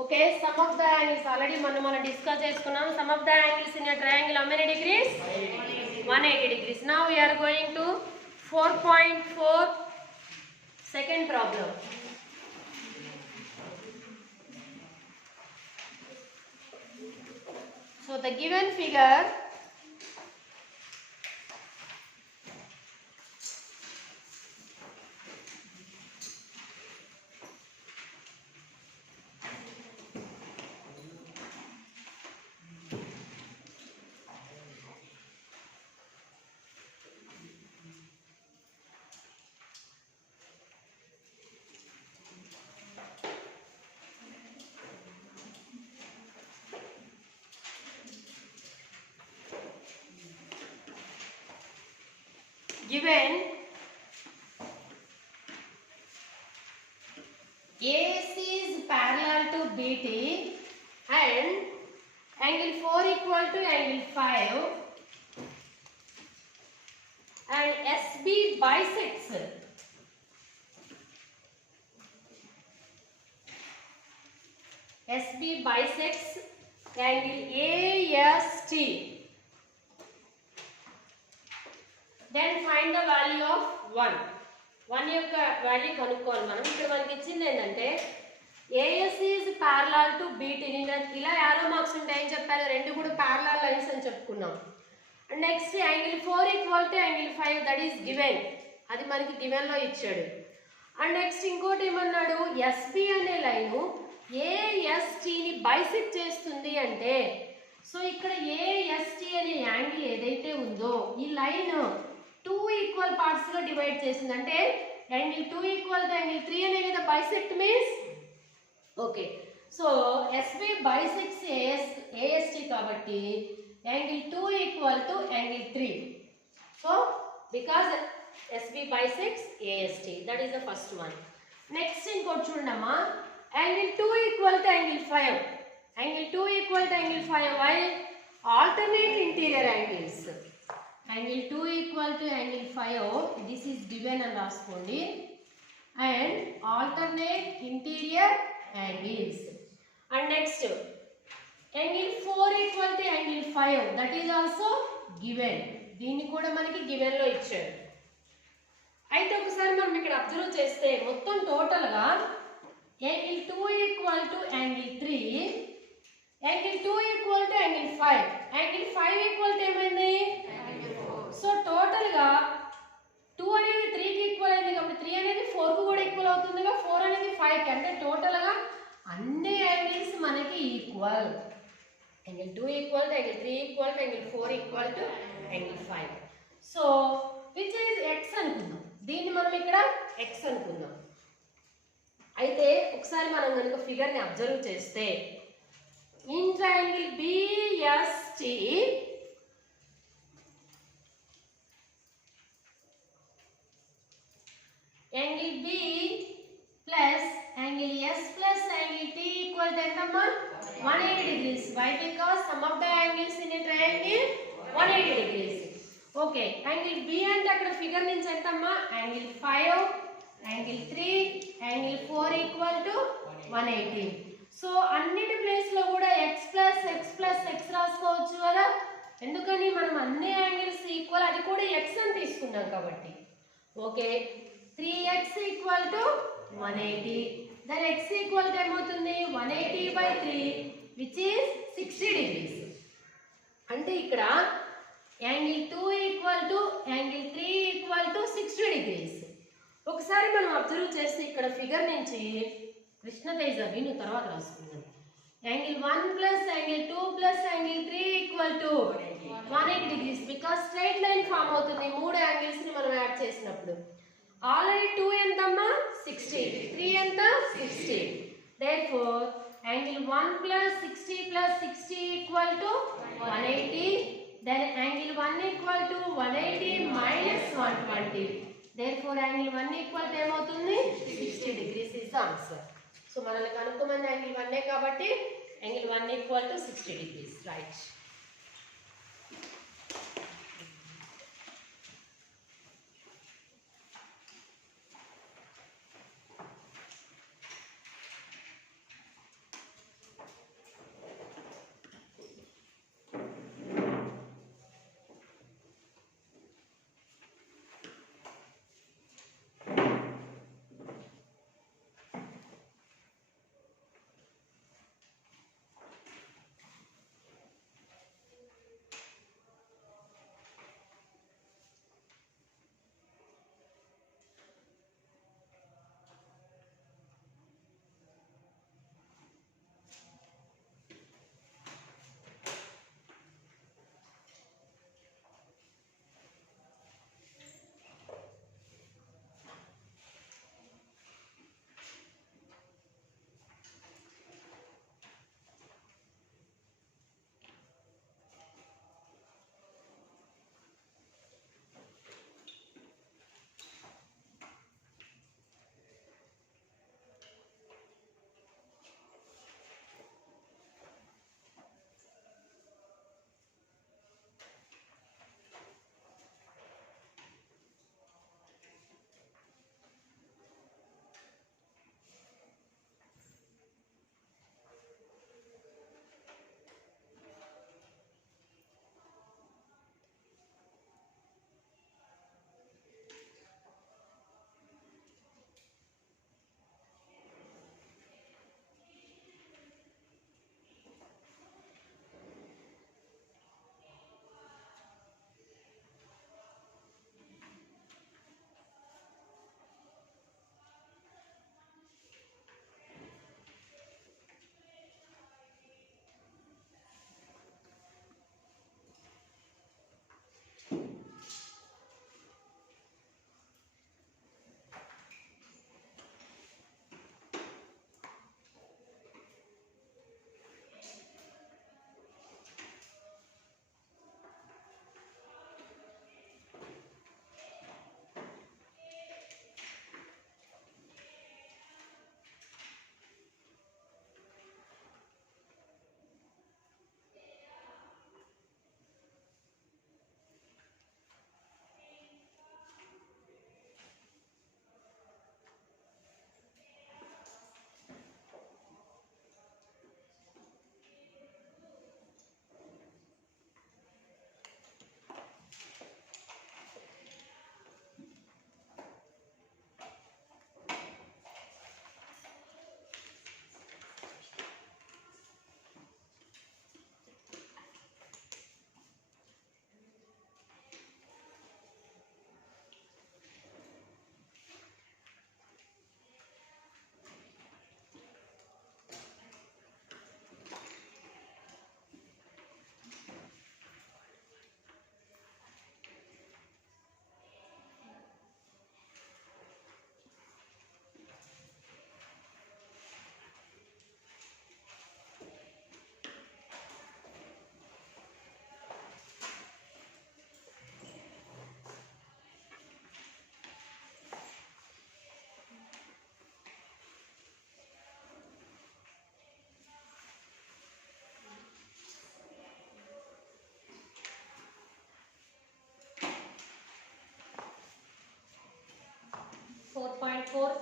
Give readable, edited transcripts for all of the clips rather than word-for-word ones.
Okay, some of the angles already మనం discuss చేసుకున్నాం. Some of the angles in a triangle how many degrees? 180 degrees. Now we are going to 4.4 second problem. So the given figure given AC is parallel to BT and angle 4 equal to angle 5 and SB bisects angle AST. Then find the value of 1. 1 యొక్క value కనుక్కోవాలి మనం. ఇక్కడ మనకి ఇచ్చింది ఏంటంటే AS is parallel to BT. నేను ఇలా arrow marks ఉంటాయని చెప్పాను, రెండు కూడా ప్యారలల్ లైన్స్ అని చెప్పుకున్నాం. And next angle 4 equal to angle 5 that is given, అది మనకి గివెన్లో ఇచ్చాడు. అండ్ నెక్స్ట్ ఇంకోటి ఏమన్నాడు, ఎస్బి అనే లైను ఏఎస్టీని బైసెక్ట్ చేస్తుంది అంటే, సో ఇక్కడ ఏఎస్టీ అనే యాంగిల్ ఏదైతే ఉందో ఈ లైన్ 2 ఈక్వల్ పార్ట్స్గా డివైడ్ చేసింది. అంటే యాంగిల్ 2 ఈక్వల్ టు యాంగిల్ 3 అనే కదా bisect means. Okay, so SB bisects AST కాబట్టి angle 2 equal to angle 3. So because SB bisects AST, that is the first one. Next ఇంకోటి చూడమ్మా, angle 2 equal to angle 5. Angle 2 equal to angle 5 why? Alternate interior angles. Angle 2 equal to angle 5 this is given అని రాసుకోండి. And alternate interior angles. And next angle 4 equal to angle 5 that is also given. దీన్ని కూడా మనకి గివెన్లో ఇచ్చాడు. అయితే ఒకసారి మనం ఇక్కడ అబ్జర్వ్ చేస్తే మొత్తం టోటల్గా angle 2 equal to angle 3, angle 2 equal to angle 5, angle 5 equal to ఏమైంది? సో టోటల్గా 2 అనేది 3కి ఈక్వల్ అయింది కాబట్టి 3 అనేది 4కు కూడా ఈక్వల్ అవుతుందిగా, 4 అనేది 5కి. అంటే టోటల్గా అన్ని యాంగిల్స్ మనకి equal. Angle 2 equal to angle 3 equal to angle 4 equal to angle 5. So which is X అనుకుందాం, దీన్ని మనం ఇక్కడ ఎక్స్ అనుకుందాం. అయితే ఒకసారి మనం కనుక ఫిగర్ని అబ్జర్వ్ చేస్తే in triangle BST angle B plus angle S plus angle T equal to ఎంతమ్మా? 180 degrees. Why? Because sum of the angles in a triangle 180 degrees. Okay, angle B అంటే అక్కడ ఫిగర్ నుంచి ఎంతమ్మా? Angle 5, angle 3, angle 4 equal to 180. So అన్నిటి ప్లేస్లో కూడా x plus x plus x రాసుకోవచ్చు కదా. ఎందుకని మనం అన్ని యాంగిల్స్ ఈక్వల్, అది కూడా ఎక్స్ అని తీసుకున్నాం కాబట్టి. Okay, 3x equal to 180. Then x equal to ఏమవుతుంది? 180/3 విచ్ ఈస్ 60 degrees. అంటే ఇక్కడ angle 2 equal to angle 3 equal to 60 degrees. ఒకసారి మనం అబ్జర్వ్ చేస్తే ఇక్కడ ఫిగర్ నుంచి కృష్ణతేజ విను తర్వాత రాసుకుందాం. Angle 1 plus angle 2 plus angle 3 equal to 180 degrees. Because straight line form అవుతుంది 3 యాంగిల్స్ని మనం యాడ్ చేసినప్పుడు. ఆల్రెడీ 2 ఎంతమ్మా? 60. 3 ఎంత? 60. Therefore angle 1 plus 60 plus 60 equal to 180. Then angle 1 equal to 180 minus 120. Therefore angle 1 equal to ఏమవుతుంది? 60 degrees is the answer. So మనల్ని కనుక్కోమని angle 1 కాబట్టి angle 1 equal to 60 degrees. Right.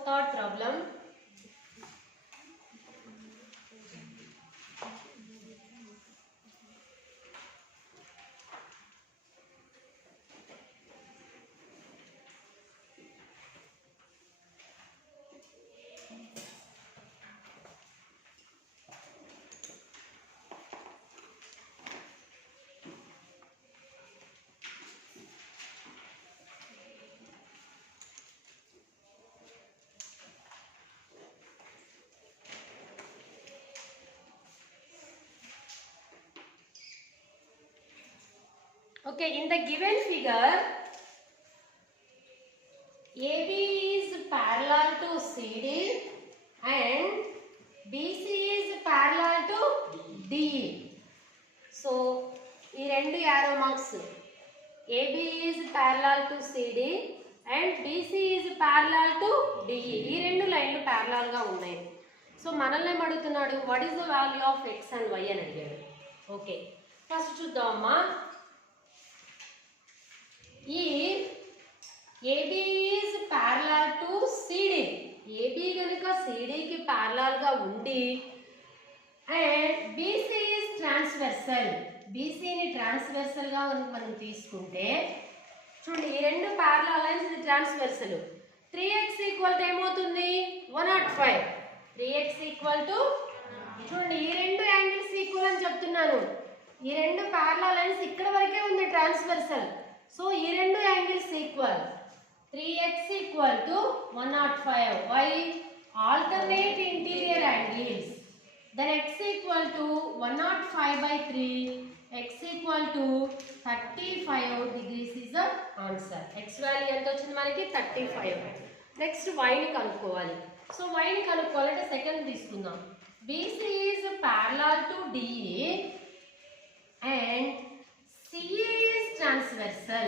third problem. Okay, in the given figure, AB is parallel to CD and BC is parallel to DE. So, ఈ రెండు arrow marks, AB is parallel to CD and BC is parallel to DE. ఈ రెండు లైన్లు parallel గా ఉన్నాయి. So మనల్ని ఏమడుగుతున్నాడు, what is the value of x and y అని అడిగాడు. ఓకే, ఫస్ట్ చూద్దామమ్మా. If AB is parallel to CD, AB కనుక CD కి parallel గా ఉండి and BC is transversal, BC ని transversal గా మనం తీసుకుంటే చూడండి, ఈ రెండు parallel lines ఇది transversal. 3x equal to ఏమవుతుంది 105. 3x equal to చూడండి, ఈ రెండు యాంగిల్స్ ఈక్వల్ అని చెప్తున్నాను. ఈ రెండు parallel lines ఇక్కడ వరకే ఉంది transversal. సో ఈ రెండు angles equal. 3x equal to 105. Why? Alternate interior angles. Then x equal to 105/3. X equal to 35 degrees is the answer. X value ఎంత వచ్చింది మనకి 35. నెక్స్ట్ y ని కనుక్కోవాలి. సో y ని కనుక్కోవాలంటే సెకండ్ తీసుకుందాం. BC is parallel to DE and CA is transversal.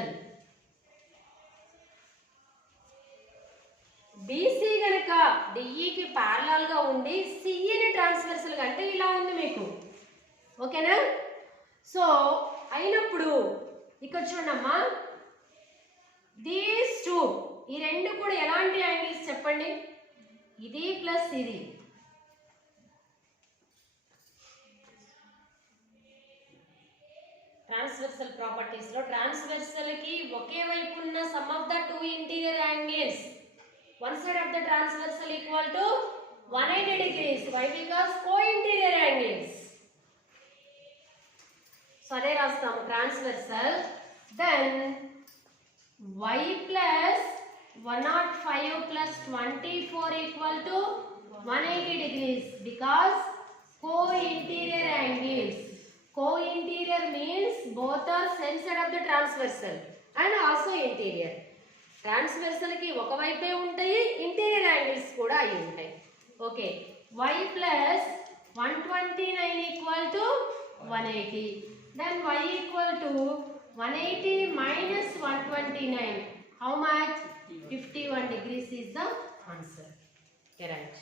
BC గనక DE కి parallel గా ఉండి CA ని transversal గా అంటే ఇలా ఉంది మీకు. ఓకేనా? సో అయినప్పుడు ఇక్కడ చూడమ్మా, దీస్ టూ, ఈ రెండు కూడా ఎలాంటి యాంగిల్స్ చెప్పండి, ఇది ప్లస్ ఇది. ట్రాన్స్వర్సల్ ప్రాపర్టీస్ లో ట్రాన్స్వర్సల్ కి ఒకే వైపు ఉన్న sum of the two interior angles, one side of the transversal equal to 180 degrees. Why? Because co-interior angles. So అదే రాస్తాం transversal. Then y plus 105 plus 24 equal to 180 degrees because co-interior angles. Co-interior means both are same side of the transversal and also interior. Transversal ki oka vaipe untayi, interior angles kuda ayi untayi. Okay, y plus 129 equal to 180. Then y equal to 180 minus 129. How much? 51 degrees is the answer. Correct.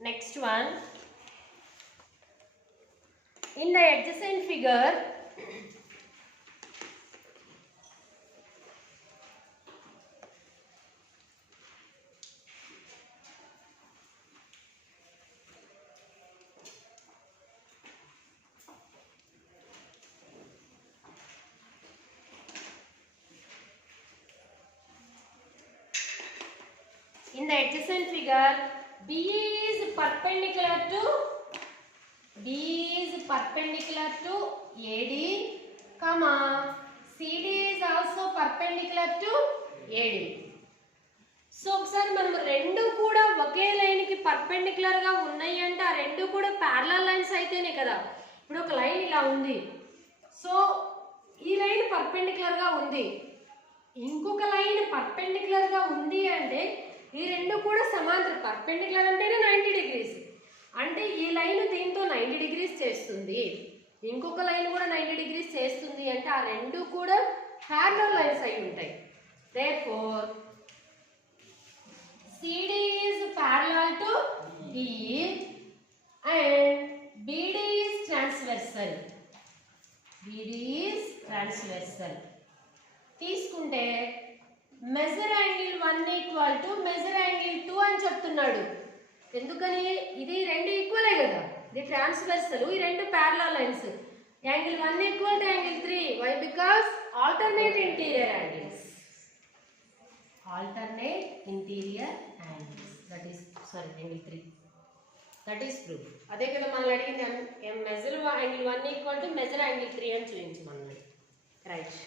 Next one, in the adjacent figure, B is perpendicular to AD, comma CD is also perpendicular to AD. So ఒకసారి మనం రెండు కూడా ఒకే line కి perpendicular గా ఉన్నాయి అంటే ఆ రెండు కూడా ప్యారలల్ లైన్స్ అయితేనే కదా. ఇప్పుడు ఒక లైన్ ఇలా ఉంది, సో ఈ లైన్ పర్పెండిక్యులర్ గా ఉంది, ఇంకొక లైన్ పర్పెండిక్యులర్ గా ఉంది అంటే ఈ రెండు కూడా సమాంతర. పర్పెండిక్యులర్ అంటేనే 90 డిగ్రీస్, అంటే ఈ లైన్ దీంతో 90 డిగ్రీస్ చేస్తుంది, ఇంకొక లైన్ కూడా 90 డిగ్రీస్ చేస్తుంది అంటే ఆ రెండు కూడా ప్యారలల్ లైన్స్ అయి ఉంటాయి. Therefore CD is parallel to DE and BD is transversal. తీసుకుంటే measure angle 1 equal to measure angle 2 అని చెప్తున్నాడు. ఎందుకని? ఇది రెండు ఈక్వలే కదా, ఇది ట్రాన్స్వర్సల్, ఈ రెండు parallel lines. Angle 1 equal to angle 3. Why? Because alternate interior angles. That is angle 3. That is proof. అదే కదా మనల్ని అడిగింది, measure angle 1 equal to measure angle 3 అని చూపించమన్నది. Right.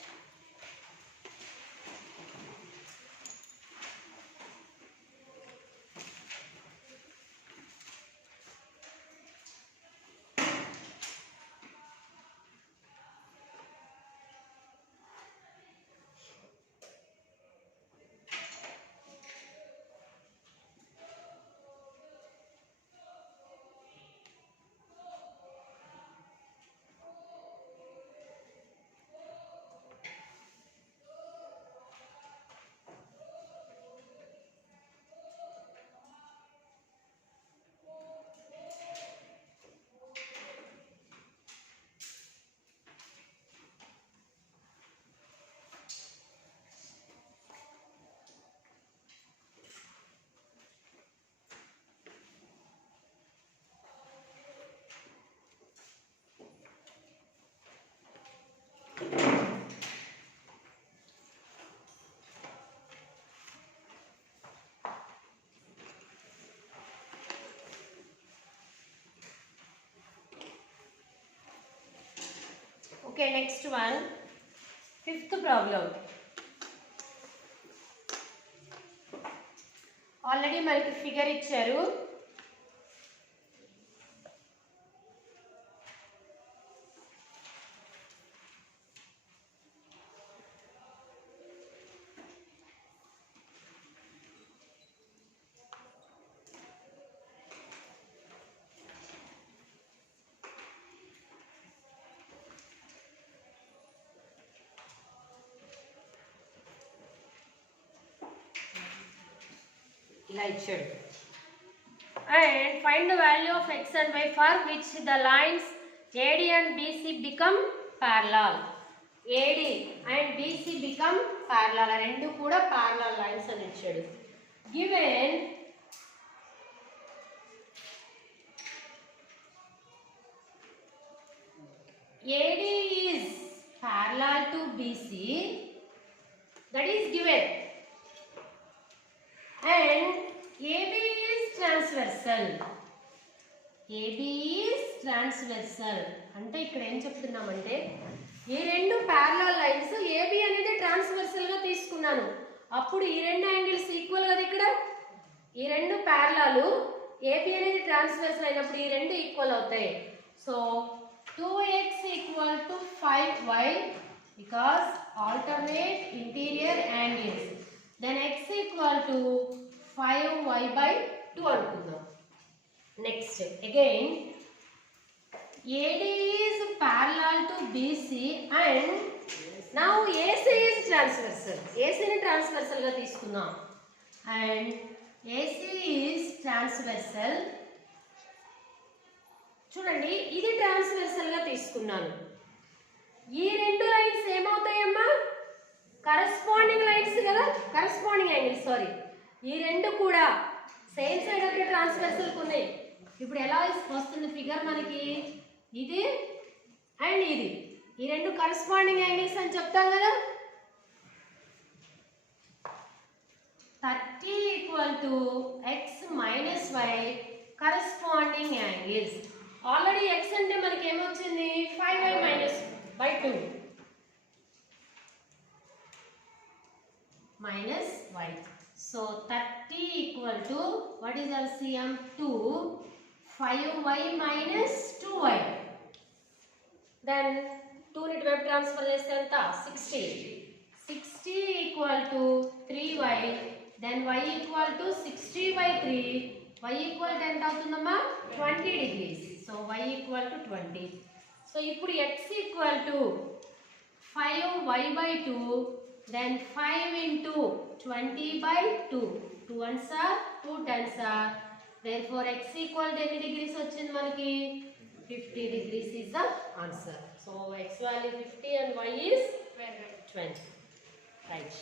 Okay, next one, fifth problem. Already మనకి figure ఇచ్చారు. And find the value of x and y for which the lines AD and BC become parallel. AD and BC become parallel. రెండు కూడా parallel lines అని ఇచ్చాడు. Given AD is parallel to BC, that is given, and AB is transversal. అంటే ఇక్కడ ఏం చెప్తున్నామంటే ఈ రెండు ప్యారలల్ లైన్స్ AB అనేది ట్రాన్స్వర్సల్ గా తీసుకున్నాను, అప్పుడు ఈ రెండు యాంగిల్స్ ఈక్వల్ కదా. ఇక్కడ ఈ రెండు ప్యారలల్, AB అనేది ట్రాన్స్వర్సల్ అయినప్పుడు ఈ రెండు ఈక్వల్ అవుతాయి. So 2x equal to 5y because alternate interior angles. Then x equal to 5y/2 అనుకుందాం. Next again AD is parallel to BC and now AC is transversal. AC ని transversal గా తీసుకుందాం and AC is transversal చూడండి ఇది transversal గా తీసుకున్నాను. ఈ రెండు లైన్స్ ఏమవుతాయమ్మా? కరస్పాండింగ్ లైన్స్ కదా, కరస్పాండింగ్ యాంగిల్స్. సారీ, ఈ రెండు కూడా సేమ్ సైడ్ ఆఫ్ ట్రాన్స్వర్సల్ ఉన్నాయి. ఇప్పుడు ఎలా వస్తుంది ఫిగర్ మనకి? ఇది అండ్ ఇది, ఈ రెండు కరస్పాండింగ్ యాంగిల్స్ అని చెప్తాం కదా. 30 equal to x minus y corresponding angles. Already x అంటే మనకి ఏమొచ్చింది? 5y minus by 2 minus y. So 30 equal to what is LCM? 2, 5y minus 2y. Then 2 ని ఇటువైపు ట్రాన్స్ఫర్ చేస్తే ఎంత? 60. 60 equal to 3y. Then y equal to 60 by 3. Y equal to ఎంత అవుతుందమ్మా? 20 degrees. So y equal to 20. So ఇప్పుడు x equal to 5y by 2. Then 5 into 20 by 2. 2 ones are 2 tens are. Therefore x equal to ఎన్ని degrees వచ్చింది మనకి? 50 degrees is the answer. So x value 50 and y is 20. Right.